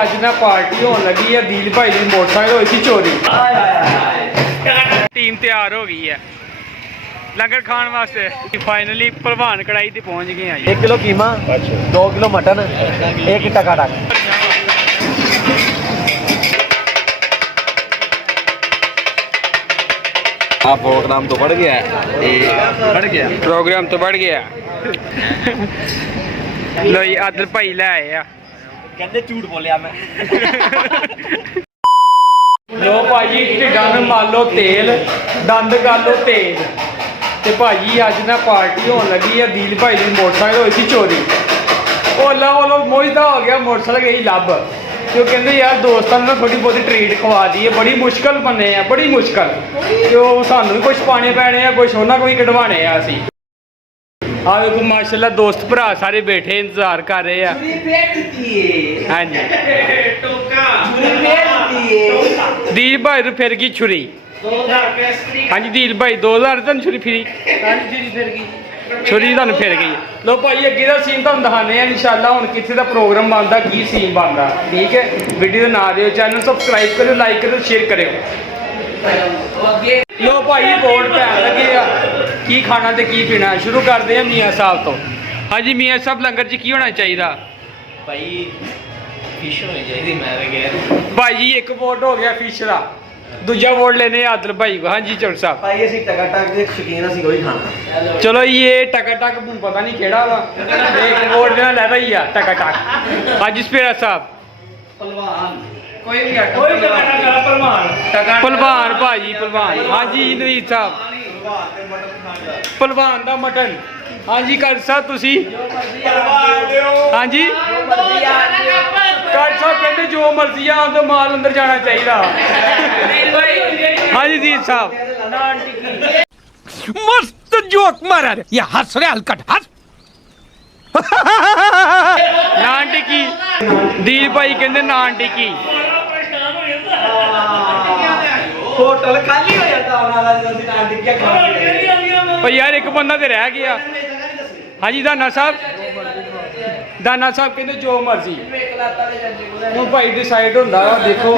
ਅੱਜ ਨਾ ਪਾਰਟੀ ਹੋਣ ਲੱਗੀ ਹੈ। ਦੀਲ ਭਾਈ ਦੀ ਮੋਟਰਸਾਈਕਲ ਹੋਈ ਸੀ ਚੋਰੀ। ਟੀਮ ਤਿਆਰ ਹੋ ਗਈ ਹੈ ਲੰਗਰ ਖਾਣ ਵਾਸਤੇ। ਫਾਈਨਲੀ ਭਲਵਾਨ ਕੜਾਈ ਤੇ ਪਹੁੰਚ ਗਏ ਆ। 1 किलो कीमा, 2 किलो मटन, 1 टकाटक। प्रोग्राम तो बढ़ गया है, प्रोग्राम तो बढ़ गया। लो जी आदल भाई ले आए आ। कहते झूठ बोलिया मैं। लो भाजी ढिड्डां नूं मार लो तेल, दंद कर लो तेज। ते भाजी अज ना पार्टी होने लगी है। दील भाई की मोटरसाइकिल हुई सी चोरी। ओला वो मोहिदा हो गया, मोटरसाइकिल गई लभ। तो कहते यार दोस्तों ने थोड़ी बहुत ट्रीट खवा दी है। बड़ी मुश्किल बने हैं, बड़ी मुश्किल। तो सानू भी कुछ पाने पैने हैं, कुछ उन्होंने कोई कटवाने हैं। असी आ देखो माशाल्लाह दोस्त भरा सारे बैठे इंतजार कर रहे हैं। हाँ जी दील भाई तो फिर गई छुरी। हाँ जी दील भाई 2000 तुम छुरी फिरी छुरी तुम फिर गई। लो भाई अगे का सीन तुम दिखाने इंशाल्लाह हूँ कितने का प्रोग्राम बनता की सीन बनता। ठीक है वीडियो का ना दियो, चैनल सबसक्राइब करो, लाइक करो, शेयर करो। लो भाई बोर्ड पैन लगे की खाना तो की पीना। शुरू करते हैं मियाँ साहब तो। हाँ जी मियाँ साहब लंगर च की होना चाहिए भाई फिश होनी चाहिए। मैं भाई जी एक बोर्ड हो गया फिश का, दूजा बोर्ड लेने आदल भाई को। हाँ जी चौड़ साहब भाई असं टकाटक के शौकीन असं कोई खाना। चलो ये टकाटक पता नहीं केड़ा वा। एक बोर्ड देना लै रही है टकाटक। हाँ जी स्पेरा साहब पलवान भाजी पलवान। हाँ जी नवीद साहब पलवान का मटन। हाँ जी कर साहब तुसी। हाँ जी कर साहब कहते जो मर्जी आ तो माल अंदर जाना चाहिए। हाँ जी दीद साहब मस्त जोक मारा ये हंस रहे हलकट हंस। नान टिक्की दील भाई कहते नान टिक्की। होटल खाली हो जाता भाई यार एक बंदा तो रह गया। हाँ जी दाना साहब कहते जो मर्जी हूँ भाई डिसाइड होंदा। देखो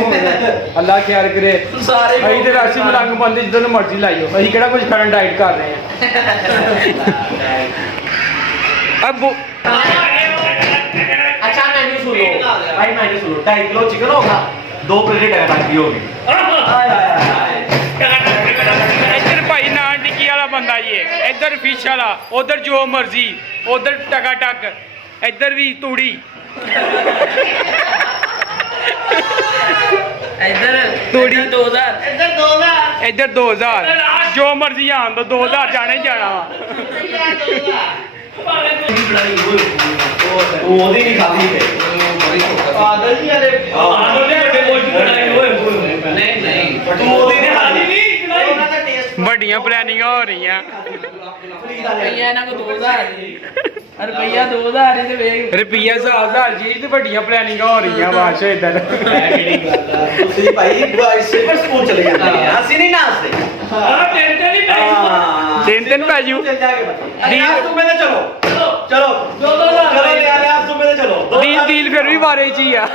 अल्लाह ख्याल करे। अभी तो राशि मलंग बंदे जिधर मर्जी लाइयो, अभी केड़ा कुछ खाना डाइट कर रहे हैं। अब अच्छा मेन्यू सुनो भाई, मेन्यू सुनो। 2.5 किलो चिकन होगा, 2 प्लेट टकाटक की होगी। इधर भाई नान टिक्की वाला बंदा ये, इधर फिश वाला, उधर जो मर्जी, उधर टकाटक, इधर भी तूड़ी। इधर तूड़ी 2000, इधर 2000 जो मर्जी आन दो 2000 जाने ही जाना वा। बड़िया प्लानिंग हो रही हैं। रुपया 1000 जी तो बड़िया प्लानिंग हो रही हैं। बादशाह इधर तीन पैजू दील फिर भी बारे ची आ।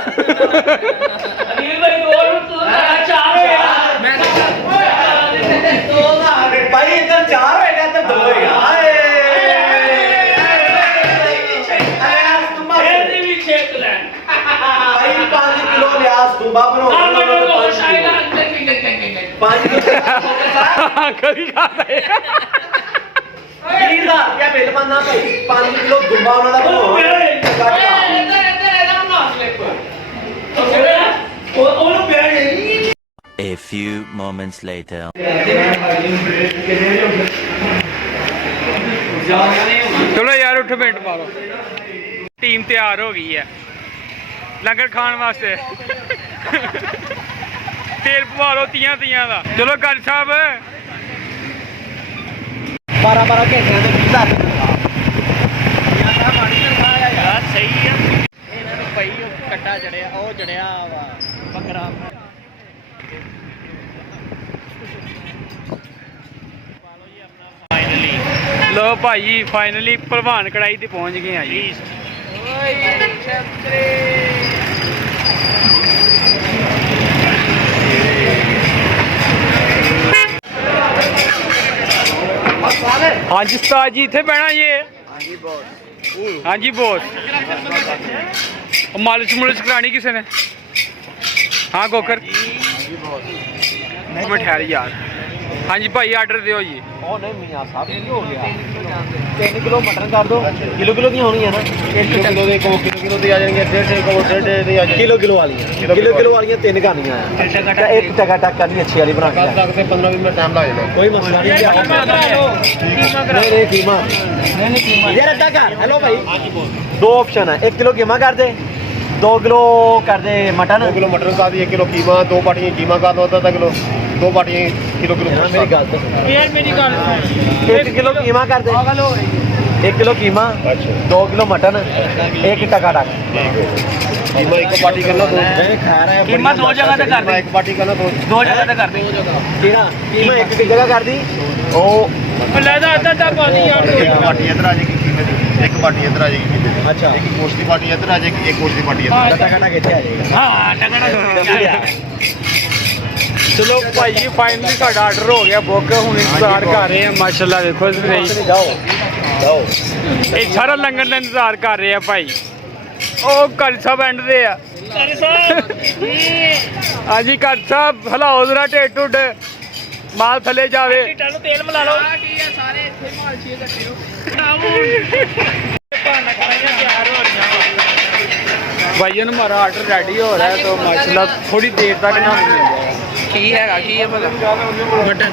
भाई इधर 4 होएगा, इधर 2 होएगा। भाई 5 किलो लियास दुबा बनो। 5 किलो कभी खाता है क्या बिल बनना भाई। 5 किलो दुबा उन्होंने बनो। A few moments later. चलो यार उठ मिनट मारो। टीम तैयार हो गई है लंगर खान वास्ते। तेल पवा लो 30 का। चलो गल साहब 12 घंटे तो 20,000 सही है। भाई कट्टा जड़िया वो जड़िया बकरा। लो भाई फाइनली भलवान कड़ाई ते पहुंच गए हैं जी। हाँ जी उस्ताद जी इतने बहना ये हाँ जी बॉस मालिश मुलिश करानी किसी ने हाँ गोकर मैं ठहर यार हाँ जी भाई आर्डर दो जी ਉਹ ਨਹੀਂ ਮੀਆਂ ਸਾਹਿਬ ਕੀ ਹੋ ਗਿਆ 3 ਕਿਲੋ ਮਟਨ ਕਰ ਦੋ ਕਿਲੋ ਦੀਆਂ ਹੋਣੀਆਂ ਨਾ 1 ਕਿਲੋ ਦੇ ਕਿਲੋ ਦੀ ਆ ਜਾਣਗੇ 1.5 ਦੀ ਆ ਜਾਣਗੇ ਕਿਲੋ ਵਾਲੀਆਂ 3 ਕਰਨੀਆਂ ਆ ਇੱਕ ਟਕਾ ਟਕ ਕਰਨੀ ਅੱਛੀ ਵਾਲੀ ਬਣਾ ਕੇ ਤੱਕ ਤੇ 15-20 ਮਿੰਟ ਟਾਈਮ ਲੱਗ ਜਾਣਾ ਕੋਈ ਮਸਲਾ ਨਹੀਂ ਨਹੀਂ ਕੀਮਾ ਯਾਰ ਅੱਧਾ ਕਰ ਹੈਲੋ ਭਾਈ ਦੋ ਆਪਸ਼ਨ ਹੈ 1 ਕਿਲੋ ਕੀਮਾ ਕਰ ਦੇ 2 ਕਿਲੋ कर दे मटन 2 किलो मटन का दी 1 किलो कीमा 2 पाटियां कीमा का दो आधा किलो 2 पाटियां किलो मेरी गल तो यार मेरी गल 1 किलो कीमा कर दे 1 किलो कीमा 2 किलो मटन 1 टका टक कीमा एक पार्टी करना दो खा रहा है कीमा 2 जगह पे कर दे एक पार्टी करना दो 2 जगह पे कर दे कीमा एक जगह कर दी ओ लेदा आधा पा दी यार एक पार्टी इधर आ जाएगी कीमे दी एक पार्टी इधर आ जाएगी कीमे दी अच्छा एक गोश्त की पार्टी इधर आ जाएगी एक गोश्त की पार्टी इधर टका टक इत्थे आ जाएगा हां टकड़ा चलो भाई फाइनली साडा आर्डर हो गया बुक हुण इंतजार कर रहे हैं माशाल्लाह देखो नहीं जाओ ये सारा लंगर का इंतजार कर रहे हैं भाई ओ घर साहब एंड दे आ हाँ जी घर साहब हलाओ जरा ढिड ढुड माल थले जावे टन तेल मिला लो भाई हमारा ऑर्डर रेडी हो रहा है तो माशाल्लाह थोड़ी देर तक ना मिल जाएगा की है भला मटन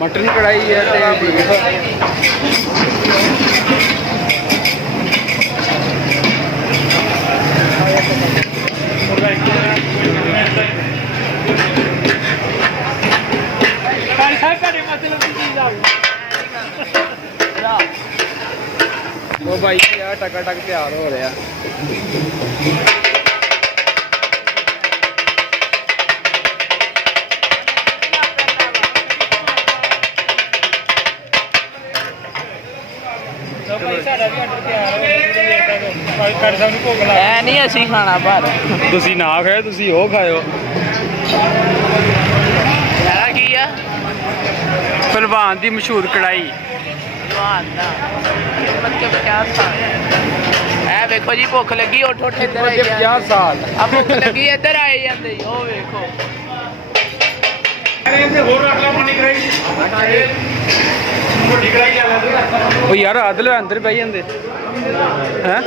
मटन कढ़ाई है ते बीफ वो भाई यार टका टक तैयार हो रहा ਐ ਨਹੀਂ ਅਸੀਂ ਖਾਣਾ ਪਰ ਤੁਸੀਂ ਨਾ ਖਾਓ ਤੁਸੀਂ ਉਹ ਖਾਓ ਇਹ ਕੀ ਆ ਪਹਿਲਵਾਨ ਦੀ ਮਸ਼ਹੂਰ ਕੜਾਈ ਜਵਾਨ ਦਾ ਕੀਮਤ ਕੇ 50 ਸਾਲ ਐ ਵੇਖੋ ਜੀ ਭੁੱਖ ਲੱਗੀ ਉੱਠ ਉੱਠ ਇੱਧਰ ਆਈ 50 ਸਾਲ ਆ ਭੁੱਖ ਲੱਗੀ ਇੱਧਰ ਆਏ ਜਾਂਦੇ ਜੀ ਉਹ ਵੇਖੋ ਉਹ ਯਾਰ ਆਦਲ ਅੰਦਰ ਬਹਿ ਜਾਂਦੇ ਹੈ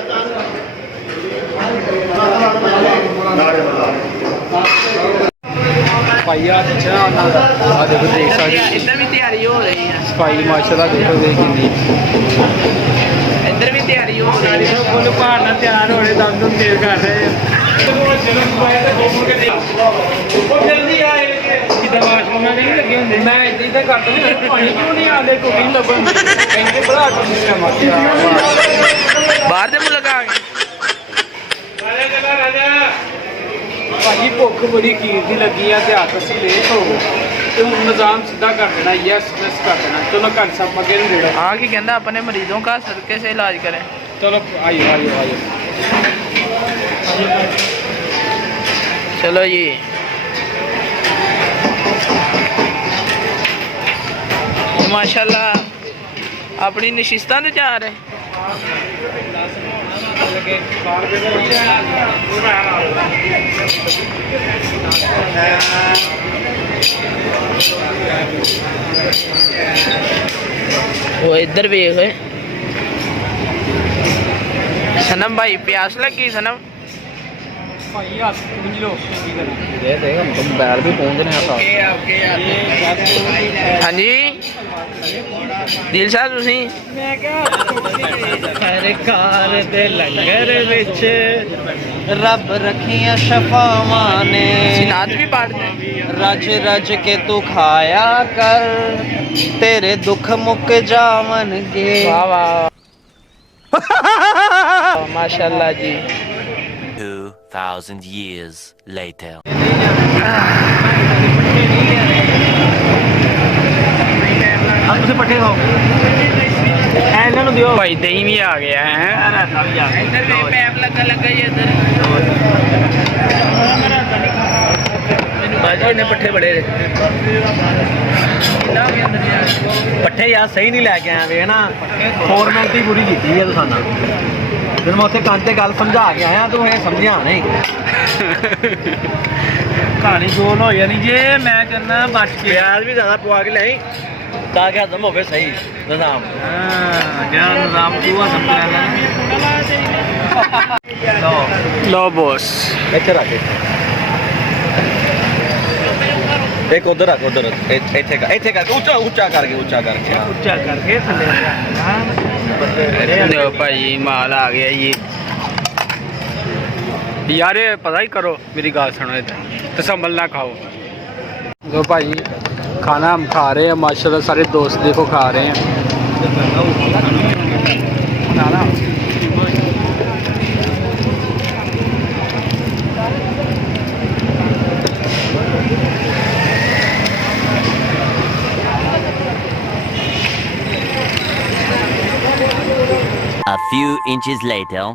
ਭਾਈ ਆ ਅੱਛਾ ਉਹਨਾਂ ਦਾ ਆ ਦੇਖੋ ਦੇਖ ਸਕਦੇ ਇੱਧਰ ਵੀ ਤਿਆਰੀ ਹੋ ਰਹੀ ਆ ਸਫਾਈ ਮਾਸ਼ਾਅੱਲਾ ਦੇਖੋ ਦੇਖ ਕਿੰਨੀ ਇੱਧਰ ਵੀ ਤਿਆਰੀ ਹੋ ਰਹੀ ਆ ਫੁੱਲ ਭਾਰ ਨਾਲ ਤਿਆਰ ਹੋਣੇ ਦਮ ਦਮ ਤੇਜ਼ ਕਰ ਰਹੇ ਜਲਦੀ ਆਏ ਕਿਦਾਂ ਵਾਸ਼ਰੂਮ ਨਹੀਂ ਲੱਗੇ ਹੁੰਦੇ ਮੈਂ ਇੱਦਾਂ ਹੀ ਤਾਂ ਕੱਟ ਲਿਆ ਪਾਣੀ ਕਿਉਂ ਨਹੀਂ ਆਉਂਦੇ ਕੋਈ ਲੱਭਣ ਕਹਿੰਦੇ ਬੜਾ ਸਿਸਟਮ ਆ ਬਾਹਰ ਦੇ ਮੁਲਕ ਆ ਗਏ ਭਾਜੀ ਭੁੱਖ ਬੜੀ ਖੀਰ ਦੀ ਲੱਗੀ ਆ ਤੇ ਹੱਥ ਅਸੀਂ ਲੇਟ ਹੋ ਗਏ ਤੇ ਹੁਣ ਨਿਜ਼ਾਮ ਸਿੱਧਾ ਕਰ ਦੇਣਾ ਯੈਸ ਯੈਸ ਕਰ ਦੇਣਾ ਚਲੋ ਘਰ ਸਭ ਅੱਗੇ ਨੂੰ ਦੇਣਾ हाँ कि कहना अपने मरीजों का सदके से इलाज करें चलो आइए आइए आइए चलो जी माशाल्लाह अपनी नशिस्तां ते जा रहे वो इधर वेख सनम भाई प्यास लगी सनम ਭਾਈ ਹੱਥ ਪੁੰਝ ਲੋ ਕੀ ਕਰਨਾ ये देख हम तो मोबाइल भी पहुंच रहे हैं साथ हाँ जी दिल साहब तुसी सरकार दे लंगर विच रब रखियां शफावां ने सिनात भी पढ़ते रज रज के तू खाया कर तेरे दुख मुक जावनगे वाह वाह माशाल्लाह जी 2,000 years later. हम तुझे पट्टे खाओ ਇਹਨਾਂ ਨੂੰ ਦਿਓ ਭਾਈ ਦਹੀਂ ਵੀ ਆ ਗਿਆ ਹੈ। ਇੱਧਰ ਵੀ ਪੈਪ ਲੱਗਾ ਜੀ ਇੱਧਰ ਬਾਜੀ ਨੇ ਪੱਠੇ ਬੜੇ ਪੱਠੇ ਯਾਰ ਸਹੀ ਨਹੀਂ ਲੈ ਕੇ ਆਇਆ ਵੇ ਨਾ ਫਾਰਮੈਲਿਟੀ ਪੂਰੀ ਕੀਤੀ ਹੈ ਤੁਸਾਂ ਨਾਲ ਜਦੋਂ ਮੈਂ ਉੱਥੇ ਕੰਨ ਤੇ ਗੱਲ ਸਮਝਾ ਕੇ ਆਇਆ ਤੂੰ ਇਹ ਸਮਝਿਆ ਨਹੀਂ ਕਹਾਣੀ ਗੋਲ ਹੋ ਜਾਣੀ ਜੇ ਮੈਂ ਕਹਿੰਦਾ ਬਚ ਕੇ ਪਿਆਜ਼ ਵੀ ਜ਼ਿਆਦਾ ਪਵਾ ਕੇ ਲਿਆਈ ਤਾਂ ਕਿ ਹਜ਼ਮ ਹੋਵੇ ਸਹੀ ਨਿਜ਼ਾਮ ਜਿਹੜਾ ਨਿਜ਼ਾਮ ਤੂੰ ਲੋ ਬੋਸ ਇੱਥੇ ਰੱਖ ਇੱਕ ਉਧਰ ਰੱਖ ਉਧਰ ਇੱਥੇ ਕਰਕੇ ਉੱਚਾ ਕਰਕੇ ਥੱਲੇ ਲੋ ਭਾਈ ਮਾਲ ਆ ਗਿਆ ਜੀ यार पता ही करो मेरी गाल सुनो इधर तो संभल ना खाओ। तो भाई खाना हम खा रहे हैं माशाल्लाह सारे दोस्त देखो खा रहे हैं। A few inches later.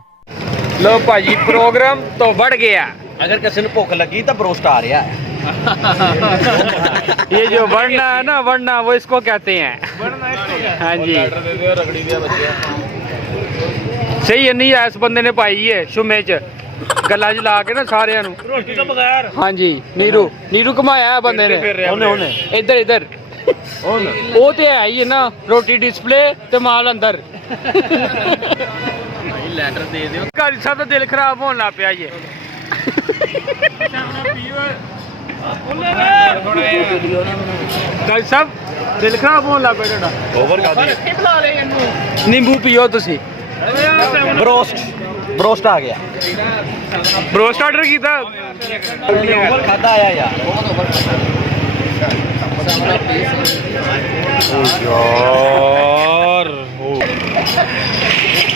लो भाजी प्रोग्राम तो बढ़ गया। अगर किसी ने भुख लगी तो ब्रोस्ट आ रहा है ये जो वरना है ना वरना वो इसको कहते हैं। हाँ जी सही है नहीं इस बंदे ने पाई है शुमे च गला च ला के ना सारे हाँ जी नीरू घुमाया है बंदे ने इधर इधर वो तो है ही है ना रोटी डिस्प्ले ते माल अंदर ਲੈਟਰ ਦੇ ਦਿਓ गाड़ी साहब का दिल खराब होने लग पिया ये गाड़ी साहब दिल खराब होने लग पिया ओवर कर दी नींबू पियो तुसी ब्रोस्ट आ गया ब्रोस्ट ऑर्डर किया ओवर खाता आया यार यार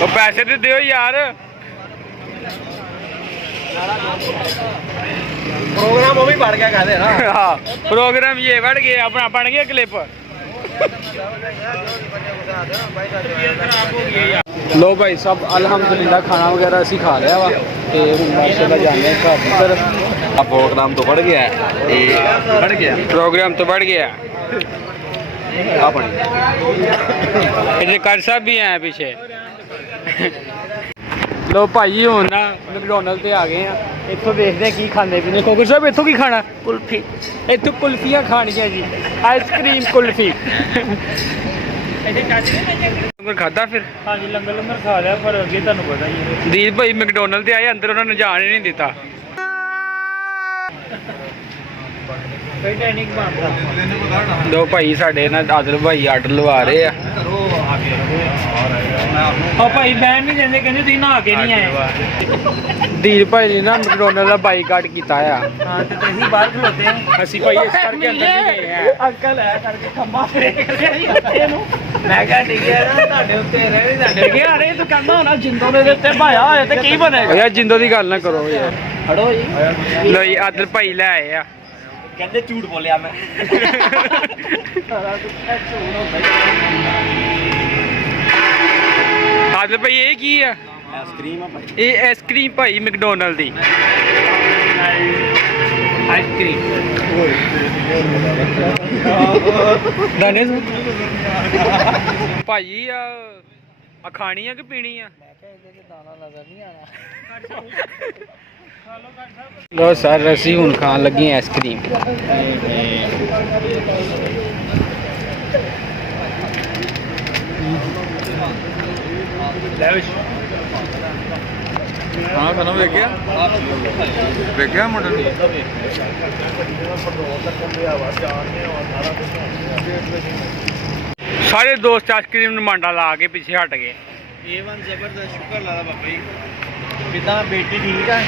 तो पैसे तो दो यार प्रोग्राम वो भी बढ़ गया कहते ना हाँ प्रोग्राम ये बढ़ गया अपना बन गया क्लिप लो भाई सब अल्हम्दुलिल्लाह खाना वगैरह असी खा लिया वा ते हुण माशाल्लाह जाने घर की तरफ प्रोग्राम तो बढ़ गया है प्रोग्राम तो बढ़ गया इधर कर साहब भी हैं पीछे लो भाई हूँ ना मैकडॉनल्ड ते आ गए हैं इतों देखते हैं की खाने पीने खोकर साहब इतों की खाना कुल्फी इतों कुल्फियाँ खानियाँ जी आइसक्रीम कुल्फी लंगर खादा फिर हाँ जी लंगर खा लिया पर अगे तुहानू पता ही है दीप भाई मैकडॉनल्ड ते आए अंदर उन्होंने जान ही नहीं दिता टाइटैनिक बनता दो भाई साढ़े ना आदल भाई आर्डर लवा रहे हैं और भाई बहन नहीं देंगे कहते तुम नहा के नहीं आए दीप भाई ने ना मैकडॉनल्ड का बाईकाट किया है हाँ तो तुम बाहर खलोते हैं ਅਸੀਂ ਭਾਈ ਇਸ ਕਰਕੇ ਅੰਦਰ ਨਹੀਂ ਗਏ ਆ अंकल है करके खम्बा मैं क्या ठीक है ना ਤੁਹਾਡੇ ਉੱਤੇ ਰਹਿ ਸਾਡੇ ਕੇ ਆ ਰਹੇ ਤੂੰ ਕਹਿੰਦਾ ਹੋਣਾ ਜਿੰਦੋਂ ਦੇ ਉੱਤੇ ਭਾਇਆ ਹੋਏ ਤੇ ਕੀ ਬਣੇਗਾ ਯਾਰ ਜਿੰਦੋ ਦੀ ਗੱਲ ਨਾ ਕਰੋ ਯਾਰ ਖੜੋ ਜੀ ਲੋ ਜੀ ਆਦਲ ਭਾਈ ਲੈ ਆਏ ਆ कहते झूठ बोलिया मैं ਆਦਲ ਭਾਈ ਇਹ ਕੀ ਆ आइसक्रीम ਇਹ ਆਈਸਕ੍ਰੀਮ ਭਾਈ ਮੈकडॉनल्ड ਦੀ आइसक्रीम ਦਾਨੇ ਭਾਈ ਆ ਖਾਣੀ ਆ ਕਿ ਪੀਣੀ ਆ लो सर असी हूँ खान लगे आइसक्रीम हाँ खाना वेख्या मुंडे सारे दोस्त आइसक्रीम मांडा ला के पीछे हट गए A1 जबरदस्त शुक्र लाला बाबा जी पिता बेटी ठीक है